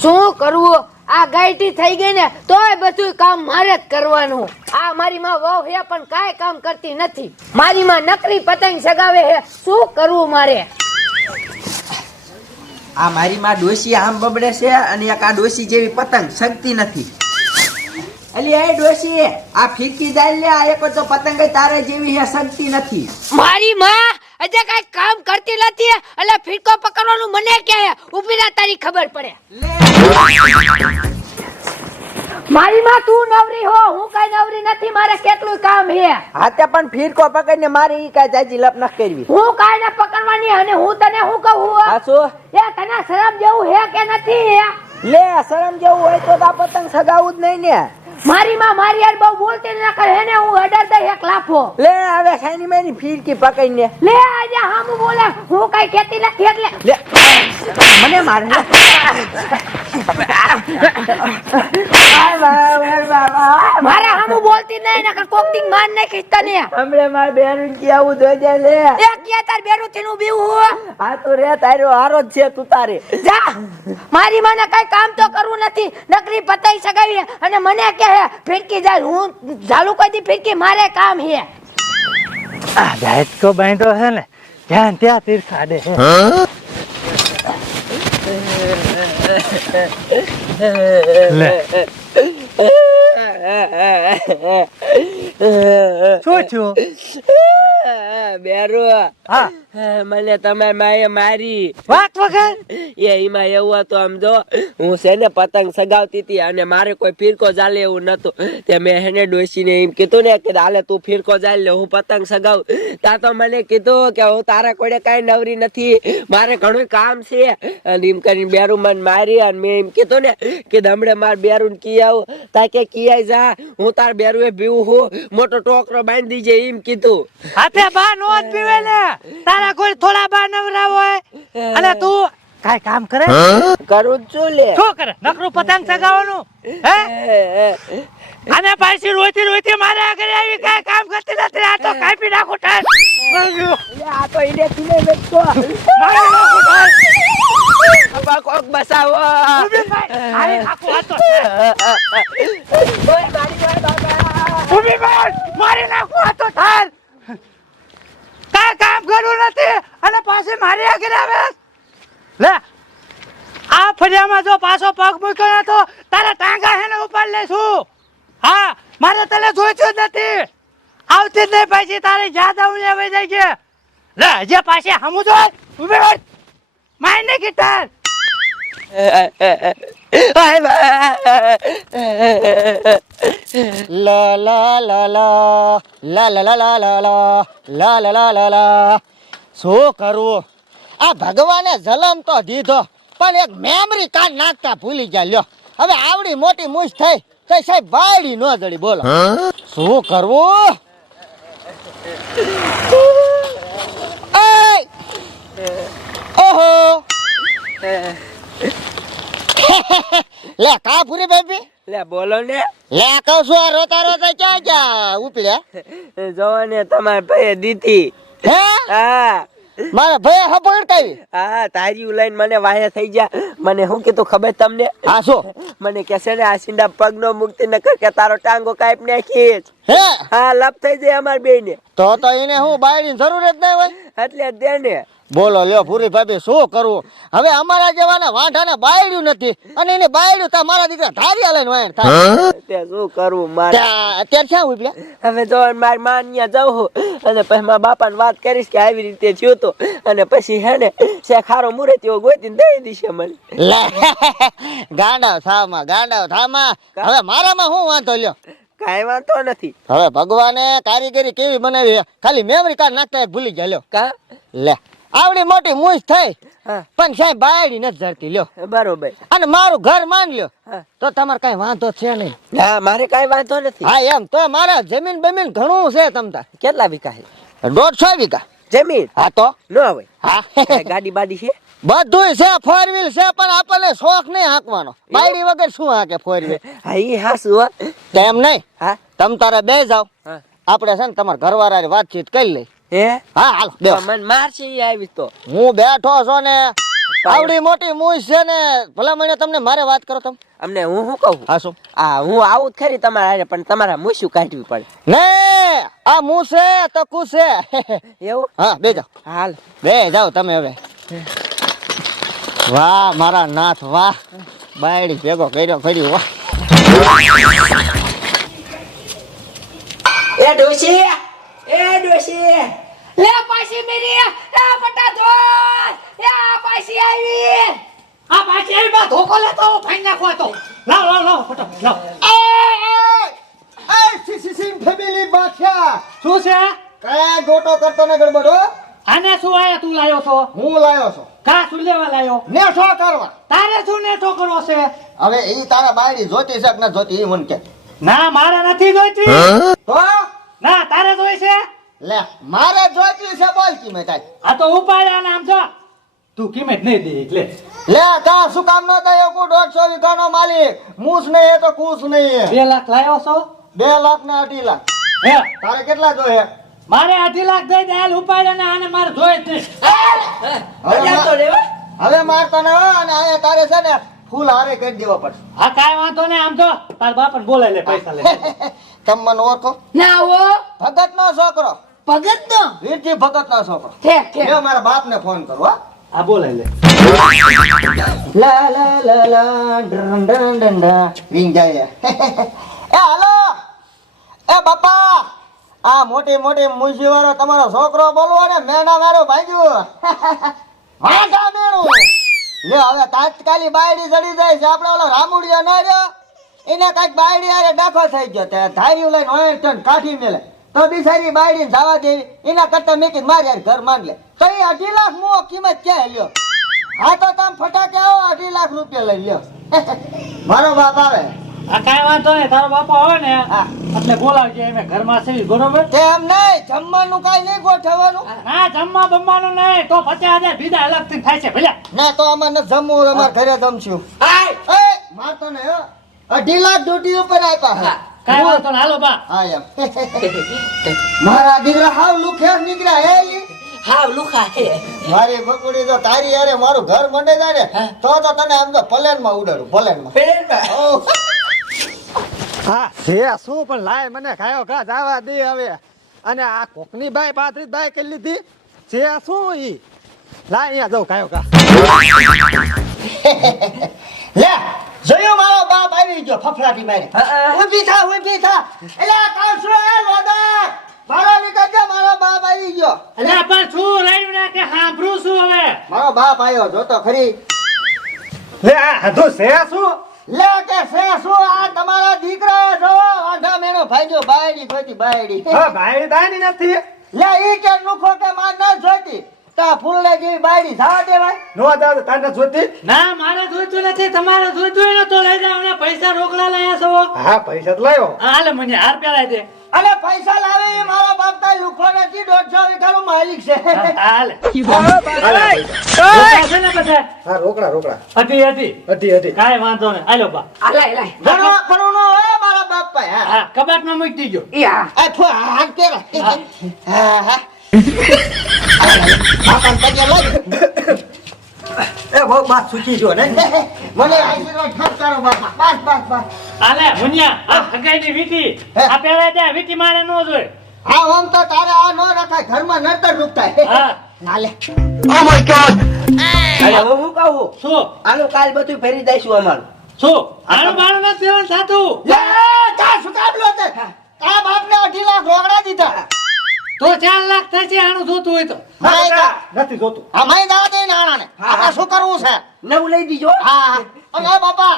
શું કરવું? આ ગાયટી થઈ ગઈ ને તોય બધું કામ મારે જ કરવાનું. આ મારી માં વહુ હે પણ કાંઈ કામ કરતી નથી. મારી માં નકરી પતંગ સગાવે હે શું કરવું મારે? આ મારી માં ડોસી આમ બબડે છે અને એક આ ડોસી જેવી પતંગ સગતી નથી. અલી એ ડોસી આ ફીકી દાલ લે આ એક તો પતંગ તારે જેવી હે સગતી નથી. મારી માં હજે કઈ કામ કરતી નથી એટલે ફીટકો પકડવાનું મને કે ઊભી ના તારી ખબર પડે. મારી માં તું નવરી હો હું કઈ નવરી નથી મારે કેટલું કામ હે હાથે પણ ફીરકો પકડીને મારી ઈ કઈ જાજી લપ ન કરવી. હું કઈ ને પકડવાની અને હું તને શું કહું હા? શું? એ તને શરમ જેવું હે કે નથી હે? લે શરમ જેવું હોય તો આ પતંગ સગાવું જ નહીં ને. મારી માં મારી યાર બહુ બોલતી ન કરે હેને હું અડર દઈ એક લાફો. લે હવે સાની મેની ફીરકી પકડીને. લે આજે હામું બોલે હું કઈ કેતી નથી એટલે લે મને મારે મારે હામું બોલતી નહીં નકર કોક દી નાખી તને. હમણે માર બેન કે આવું જોજે લે. એ કે તાર બેરું થી બીવું આ તો રે તારો હારો જ છે તું તારે. જા. મારી માને કઈ કામ તો કરવું નથી. નકરી પતાઈ સગાવી અને મને કે હે ફિરકી જાય. હું ઝાલુ કોઈ દી ફિરકી મારે કામ હે. આ જાયતકો બાંધો છે ને ત્યાં ત્યાં તીર ખાડે લે. શું થયું? બેરો. હા. મને તમારી માએ મારી. વાત વગર? એ એમાં એવું હતું આમ જો હું છે ને પતંગ સગાવતી હતી અને મારે કોઈ ફિરકો ચાલે એવું નતું. તે મેં હેને ડોસીને એમ કીધું ને કે હાલે તું ફિરકો ચાલ લે હું પતંગ સગાવ. તા તો મને કીધું કે હું તારા કોડે કાંઈ નવરી નથી. મારે ઘણું કામ છે. અને એમ કરીને બેરું મને મારી અને મેં એમ કીધું ને કે હમણે મારે બેરું કી આવું તા કે કિયાય જા હું તાર બેરું એ ભીવું હું. મોટો ટોકરો બાંધી દીજે એમ કીધું. હાથે બા નો જ પીવે ને. તારા કોઈ થોડા બા નવરા હોય. અને તું કાય કામ કરે? કરું છું લે. શું કરે? નકરું પતંગ ચગાવવાનું? હે? અને પાછી રોતી રોતી મારે આગળ આવી કાય કામ કરતી નથી. આ તો કાપી નાખું ટાઈમ આ તો ઈડે થી બેઠો મારે નાખું ટાઈમ કોક બસાવો. ભાઈ નાખું આ તો ઊભી ભાઈ મારી નાખું આ તો ઠાર કાઈ કામ કરવું નથી અને પાછી મારી આગળ આવે લે આ ફરિયામાં જો પાછો પગ મૂક્યો તો તારા ટાંગા હેને ઉપાડ લેશું હા મારે તને જોઈતું જ નથી આવતી જ નહીં પછી તારી યાદ આવું આવી જાય છે લે જે પાછી હમું જો ઊભી રહો માઈને ગિટાર લા લા લા લા લા લા લા લા લા લા લા શું કરવું આ ભગવાને જલમ તો દીધો પણ એક મેમરી કાર્ડ નાખતા ભૂલી ગયા લ્યો. હવે આવડી મોટી મૂછ થઈ તો સાહેબ બાયડી નો જડી બોલો. શું કરવું? ઓહો! લે કા પૂરી બેબી? લે બોલો ને. લે કહું છું આ રોતા રોતા ક્યાં ક્યાં ઉપડ્યા જોવો ને તમારે ભાઈ દીધી. હે? હા. મારા ભાઈ હપડ કઈ હા તારી ઉલાઈન મને વાહે થઈ ગયા. મને શું કીધું ખબર તમને? હા શું? મને કે છે ને આ સિંડા પગ નો મુક્તિ ન કર કે તારો ટાંગો કાપ નાખી હે? હા લપ થઈ જાય અમાર બે ને તો તો એને હું બાયડી જરૂર જ નહીં હોય. એટલે દેને બોલો લ્યો ભૂરી ભાભી શું કરવું હવે અમારા જેવાને વાંઢાને બાયડ્યું નથી અને એને બાયડ્યું તો મારા દીકરા ધારી લઈને વાયણ થાય. તે શું કરવું મારે? અત્યારે ક્યાં ઊભી હવે જો મારી માં ત્યાં જાઉં અને પછી મારા બાપાને વાત કરીશ કે આવી રીતે થયું તો અને પછી હે ને શેખારો મુરે મુરતીઓ ગોતીને દઈ દીશે મને લે ગાંડાવ થામાં ગાંડાવ થામાં હવે મારામાં શું વાંધો લ્યો? કાઈ વાંધો નથી. હવે ભગવાને કારીગરી કેવી બનાવી ખાલી મેમરી કાર્ડ નાખતા ભૂલી ગયા લ્યો. કા? લે. આવડી મોટી મૂછ થઈ. પણ સાહેબ બાયડી નથી ધરતી લ્યો. બરોબર. અને મારું ઘર માન લ્યો. તો તમારે કઈ વાંધો છે નહીં. હા મારે કઈ વાંધો નથી. હા એમ. તો મારા જમીન બમીન ઘણું છે તમતા કેટલા વીઘા છે? દોઢસો વીઘા. જમીન? હા તો? ન હોય હા. ગાડી બાડી છે? બધું છે ફોર વ્હીલ છે પણ આપણને શોખ નહીં હાંકવાનો. બાયડી વગર શું હાંકે ફોર વ્હીલ હા એ હાસુ તેમ નહીં. હા. તમ તારે બે જાવ આપણે છે ને તમારા ઘરવાળાની વાતચીત કરી લઈ. હે? હા હાલ બે મને મારશે ઈ આવી તો. હું બેઠો છો ને આવડી મોટી મુઈ છે ને ભલા મને તમને મારે વાત કરો તમે. અમને હું શું કહું? હા શું? આ હું આવું જ ખરી તમારા હારે પણ તમારા મૂછું કાઢવી પડે? ને આ મૂસ છે તકુ છે. એવું? હા બે જાઓ. હાલ. બે જાઓ તમે હવે. વાહ મારા નાથ વાહ. બાયડી ભેગો કર્યો કર્યો વાહ. એ ડોશી! એ લે પાછી મેરી એ બટા ધો એ પાછી આવી. આ પાછી આવી બા ધોકો લેતો હું ફાઈ નાખો તો. લાવ લાવ લાવ ફટાફટ લાવ. ફેમિલી બાખ્યા. શું છે? કયા ગોટો કરતો ને ગડબડો આને શું આયા તું લાયો છો? હું લાયો છું. કા શું લેવા લાયો? ને શો કરવા. તારે શું નેઠો કરવો છે? હવે ઈ તારા બાયડી જોતી છે કે ન જોતી ઈ મને કે. ના મારે નથી જોઈતી. તો? લે મારે જોઈતી છે બોલ કી મેં તારી આ તો ઉપાડ્યા નામ આમ તું કિંમત નહીં દે એટલે લે કા શું કામ ન થાય કુ દોઢસો વીઘાનો માલિક. મૂસ નહીં એ તો કુસ નહીં. બે લાખ લાયો છો? બે લાખ ને અઢી લાખ. હે? તારે કેટલા જોઈએ? મારે અઢી લાખ દઈ દે ઉપાડ્યા ને આને મારે જોઈ જ નહીં. હવે મારતો ને હો, અને અહીંયા તારે છે ને ફૂલ હારે કરી દેવા પડશે. હા કાઈ વાંધો નહીં આમ તો તાર બાપને બોલાય લે પૈસા લે તમે મને ઓળખો. ના ઓ ભગત નો છોકરો. ભગત નો વીરજી ભગત નો છોકરો. ઠેક ઠેક. લ્યો મારા બાપ ને ફોન કરો હા. આ બોલાય લે. લા લા લા લા ડન ડન ડન રિંગ જાય. એ હાલો. એ બાપા. આ મોટી મોટી મુસી વાળો તમારો છોકરો બોલવો ને મેના મારો ભાઈજુ વાંકા મેણું લે હવે તાત્કાલિક બાયડી ચડી જાય છે. આપણે ઓલો રામુડિયા ન રહ્યો? એને કાંઈક બાયડી આરે ડાખો થઈ ગયો. તે ધાર્યું લઈને હોય કાઠી મેલે. તો બિચારી બાયડી જવા દેવી. એના કરતા મેં કીધું મારે યાર ઘર માંગ લે. તો એ અઢી લાખ મો કિંમત ક્યાં લ્યો? હા તો તમે ફટાકે આવો અઢી લાખ રૂપિયા લઈ લ્યો. મારો બાપ આવે. આ કાંઈ વાંધો નહીં તારો બાપા આવે ને હા. એટલે બોલાવજે એમ ઘરમાં છે બરોબર? તેમ નહીં જમવાનું કાંઈ નહીં ગોઠવવાનું. ના જમવા બમવાનું નહીં તો પચાસ હજાર બીજા અલગથી થાય છે ભલે. ના તો અમારે જમવું અમારે ઘરે જમશું. મારતો ને અઢી લાખ ડ્યુટી ઉપર આપ્યા છે. કાંઈ વાંધો નહીં હાલો બા. હા એમ. મારા દીકરા હાવ લુખેર નીકળ્યા હે ઈ? હાવ લુખા હે. મારી બકુડી તો તારી હારે મારું ઘર મંડે જાય ને તો તો તને આમ તો પ્લેનમાં ઉડાડું પ્લેનમાં ફેરનમાં. ઓહ. હા છે શું પણ લાય મને ખાયો કા જવા દે હવે. અને આ કોકની બાઈ પાથરી બાઈ કરી લીધી. છે શું ઈ? લાય અહીંયા જાઉં ખાયો કા લે આવી ગયો ફફડાટી મારે. હા, હા. ઊભી થા ઊભી થા. એટલે કાંસુ એ લોદર મારો નીકળજો મારો બાપ આવી ગયો. એટલે પણ શું રાડ્યું ના કે સાંભળું શું હવે? મારો બાપ આવ્યો જો તો ખરી. લે આ હધું છે? શું લે કે છે? શું આ તમારા દીકરાએ જો આંધા મેણો ભાઈજો બાયડી ખોટી બાયડી. હા ભાઈ દાની નથી. લે ઈ કે નુખો કે માર ન જોઈતી. તા ફૂલને જેવી બાયડી જવા દેવાય નો દાદા તાને જોતી ના મારે જોઈતું નથી તમારે જોઈતું હોય ને તો લઈ જાવ ને પૈસા રોકડા લાયા છો. હા પૈસા તો લાયો. હાલે મને હાર પહેરાય દે. અને પૈસા લાવે એ મારો બાપ તા લુખો નથી દોઢસો વીઘાનો માલિક છે. હાલે. હાલે. રોકડા છે ને બધા? હા રોકડા રોકડા. હતી હતી હતી હતી કાંઈ વાંધો નહીં. હાલો બા. આલાય લાય ઘણો ખરું નો હોય મારા બાપ પાસે હા. હા કબાટમાં મૂકી દીજો. ઈ હા આ ફો હાથ પેરા હા હા. પગે લાગ એ બહુ બાત સૂચી જો ને મને આશીર્વાદ ઠપકારો બાપા બસ બસ બસ હાલે મુનિયા આ હગાઈની વીટી. આ પહેરાય દે વીટી મારે ન જોઈ. હા આમ તો તારે આ નો રખાય ઘરમાં નડતર રૂપતા હા નાલે અરે હું કહું? શું? આનું કાલ બધું ફેરી દઈશું અમારું. શું? આનું બાણું નથી દેવાનું થાતું લે જા શું કામ લો તે? આ બાપને અઢી લાખ રોકડા દીધા. તો ચાર લાખ થશે આનું જોતું હોય તો. નથી જોતું. આ માય દા નાણાને આપણે શું કરવું છે? નવું લઈ દીજો. હા હા. અને બાપા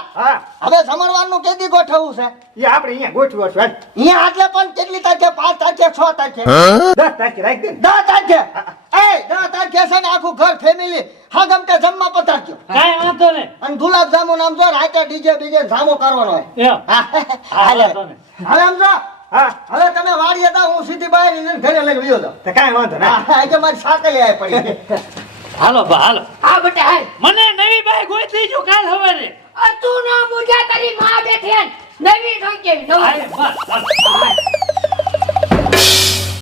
હવે જમણવારનું કેદી ગોઠવવું છે? એ આપણે અહીંયા ગોઠવ્યો છે અહીંયા આટલે પણ કેટલી તારીખે? પાંચ તારીખે છ તારીખે? દસ તારીખે રાખી દે દસ તારીખે? એ દસ તારીખે છે ને આખું ઘર ફેમિલી હા ગમતે જમવા કાંઈ વાંધો નહીં. અને ગુલાબ જામુ નામ જો રાતે ડીજે બીજે જામો કરવાનો હોય. હા, હાલે. હવે હા. હવે તમે વાડી હતા હું સીધી બહાર ઘરે લઈને ગયો હતો તો કાંઈ વાંધો ના આજે મારી સાકલી આવી પડી. હાલો બા હાલો. હા બટે હાલ. મને નવી બાઈ ગોતી જો કાલ હવારે. આ તું ના મુજા તારી માં બેઠે નવી ઢોકે નવી. હાલે, બસ, બસ.